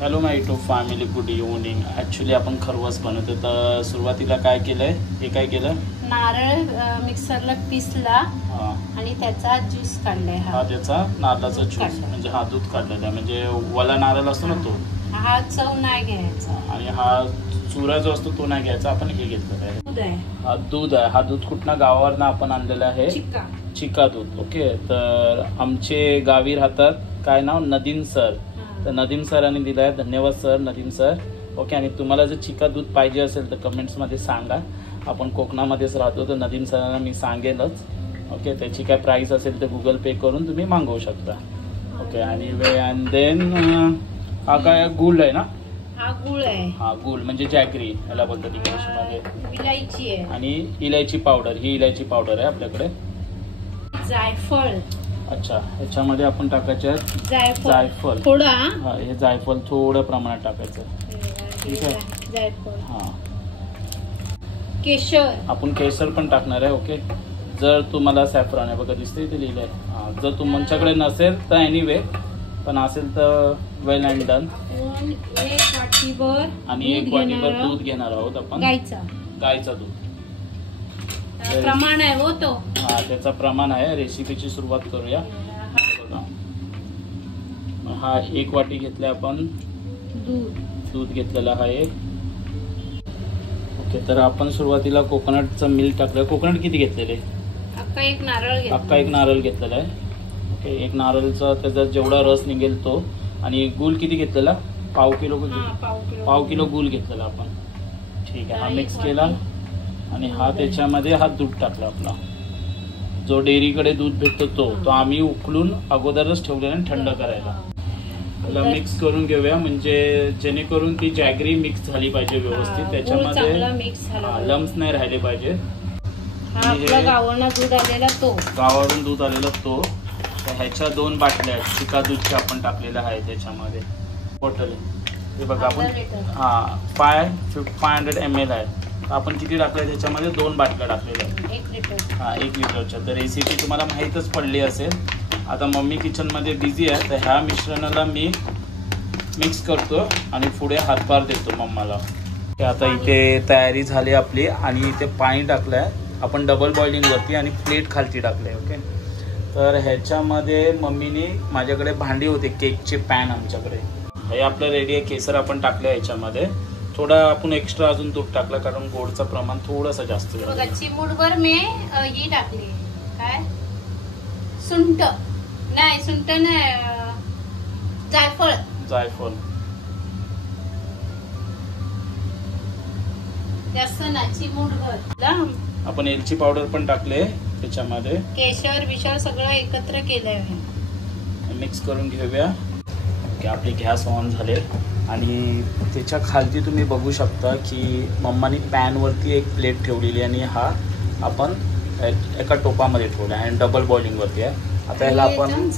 Hello my YouTube family, good evening. Actually आपण खरवस बनवतो. तर सुरुवातीला काय केलंय, हे काय केलं, नारळ मिक्सरला पिसला आणि त्याचा ज्यूस काढलाय. हा त्याचा नारळाचा ज्यूस म्हणजे हा दूध काढलेला आहे. म्हणजे वाला नारळ असतो ना तो, हा चव नाही घ्यायचा आणि हा चुरा जो असतो तो नाही घ्यायचा. आपण हे घेतलेलं आहे, दूध आहे. हा दूध आहे. हा दूध कुठनं गावावरनं आपण आणलेला आहे, चिका दूध. ओके. तर आमचे गावी राहतात, काय नाव, नदीम सर. तर नदीम सरांनी दिलं आहे. धन्यवाद सर, नदीम सर. ओके. आणि तुम्हाला जर चिका दूध पाहिजे असेल तर कमेंट्समध्ये सांगा. आपण कोकणामध्येच राहतो, तर नदीम सरांना मी सांगेलच. ओके. त्याची काय प्राईस असेल तर गुगल पे करून तुम्ही मागवू शकता. ओके. आणि अँड देन हा काय गुळ आहे ना, हा गुळ आहे. हा गुळ म्हणजे जॅगरी याला बोलतात इंग्लिशमध्ये. इलायची आहे आणि इलायची पावडर, ही इलायची पावडर आहे आपल्याकडे. जायफळ. अच्छा. ह्याच्यामध्ये आपण टाकायचं जायफळ थोडा. हा, हे जायफळ थोडं प्रमाणात टाकायचं. ठीक आहे. जायफळ. हा. केशर, आपण केशर पण टाकणार आहे. ओके. जर तुम्हाला सॅफ्रॉन आहे बघा, दिसते ते लिहिलंय. हा, जर तुमच्याकडे नसेल तर एनिवे, पण असेल तर वेल अँड डन. आणि 1 वाटीभर दूध घेणार आहोत आपण, गायचा दूध. प्रमाण आहे हो तो. हा, त्याचा प्रमाण आहे. रेसिपीची सुरुवात करूया. हा 1 वाटी घेतलाय आपण दूध घेतलेला आहे. ओके. तर आपण सुरुवातीला कोकोनटचं मिल्क टाकलं. कोकोनट किती घेतलेले, अख्खा एक नारळ घेतलेला आहे. ओके. 1 नारळचा त्याचा जेवढा रस निघेल तो. आणि गूळ किती घेतलेला, पाव किलो गूळ घेतलेला आपण. ठीक आहे. हा मिक्स केला आणि हा त्याच्यामध्ये हा दूध टाकला आपला, जो डेअरीकडे दूध भेटतो तो आम्ही उकळून अगोदरच ठेवलेला थंड करायला. त्याला मिक्स करून घेऊया, म्हणजे जेणेकरून ती जॅगरी मिक्स झाली पाहिजे व्यवस्थित. त्याच्यामध्ये लम्स नाही राहिले पाहिजे. गावावरून दूध आलेला तो. ह्याच्या 2 बाटल्या आहेत चिका दूधच्या आपण टाकलेल्या आहे त्याच्यामध्ये. बॉटल हे बघा आपण, हा 500 ml आहे. आपण किती टाकलंय त्याच्यामध्ये, 2 बाटल्या टाकलेल्या आहेत. 1 लिटर. हा 1 लिटरच्या. तर रेसिपी तुम्हाला माहीतच पडली असेल. आता मम्मी किचनमध्ये बिझी आहे, तर ह्या मिश्रणाला मी मिक्स करतो आणि पुढे हातभार देतो मम्माला. आता इथे तयारी झाली आपली. आणि इथे पाणी टाकलं आहे आपण डबल बॉइलिंगवरती, आणि प्लेट खालती टाकले. ओके. तर ह्याच्यामध्ये मम्मीने, माझ्याकडे भांडी होते केकचे पॅन आमच्याकडे. हे आपलं रेडी आहे. केसर आपण टाकलं ह्याच्यामध्ये. थोडा आपण एक्स्ट्रा अजून दूध टाकलं, कारण गोडचं प्रमाण थोडंसं जास्त झालं. चिमूटभर मी ही टाकली, काय, सुंठ नाही, जायफळ. जास्त ना, चिमूटभर. आपण एलची पावडर पण टाकले त्याच्यामध्ये. केशर बिशर सगळं एकत्र केलंय. मिक्स करून घेऊया. ओके. आपले गॅस ऑन झाले. आणि त्याच्या खालती तुम्ही बघू शकता की मम्मानी पॅनवरती एक प्लेट ठेवलेली, आणि हा आपण एका टोपामध्ये ठेवला आहे आणि डबल बॉइलिंगवरती आहे. आता याला आपण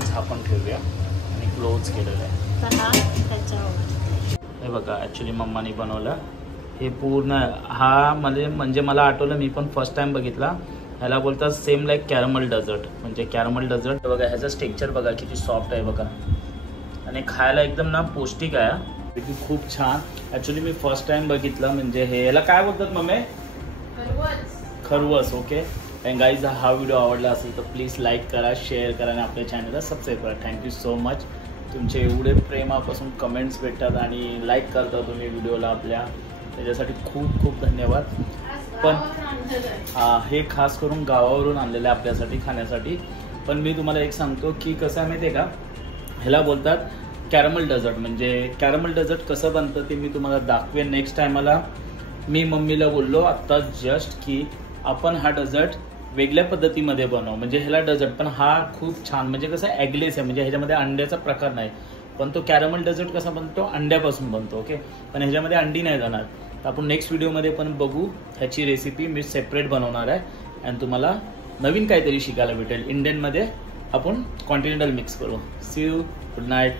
झाकण ठेवूया आणि क्लोज केलेलं आहे. हे बघा, ॲक्च्युली मम्मानी बनवलं हे पूर्ण. हा म्हणजे मला आठवलं, मी पण फर्स्ट टाइम बघितला. ह्याला बोलतात सेम लाईक कॅरमल डेझर्ट, म्हणजे कॅरमल डेझर्ट. बघा ह्याचं टेक्स्चर बघा किती सॉफ्ट आहे बघा, आणि खायला एकदम ना पौष्टिक आहे. खूप छान. ॲक्च्युली मी फर्स्ट टाइम बघितलं. म्हणजे हे याला काय बोलतात मम्मी, खरवस. ओके. आणि गाईज, हा व्हिडिओ आवडला असेल तर प्लीज लाईक करा, शेअर करा आणि आपल्या चॅनलला सबस्क्राईब करा. Thank you so much. तुमचे एवढे प्रेमापासून कमेंट्स भेटतात आणि लाईक करता तुम्ही व्हिडिओला आपल्या, त्याच्यासाठी खूप खूप धन्यवाद. पण हे खास करून गावावरून आणलेलं आहे आपल्यासाठी खाण्यासाठी. पण मी तुम्हाला एक सांगतो की कसं आहे माहिती आहे का, ह्याला बोलतात कॅरमल डेझर्ट. म्हणजे कॅरमल डेझर्ट कसं बनतं ते मी तुम्हाला दाखवेन नेक्स्ट टायमाला. मी मम्मीला बोललो आत्ता जस्ट की आपण हा डेझर्ट वेगळ्या पद्धतीमध्ये बनवू. म्हणजे ह्याला डेझर्ट, पण हा खूप छान, म्हणजे कसं एगलेस आहे, म्हणजे ह्याच्यामध्ये अंड्याचा प्रकार नाही. पण तो कॅरमल डेझर्ट कसा बनतो, अंड्यापासून बनतो. ओके. पण ह्याच्यामध्ये अंडी नाही जाणार. तर आपण नेक्स्ट व्हिडिओमध्ये पण बघू. ह्याची रेसिपी मी सेपरेट बनवणार आहे आणि तुम्हाला नवीन काहीतरी शिकायला भेटेल. इंडियनमध्ये आपण कॉन्टिनेंटल मिक्स करू. See you. Good night.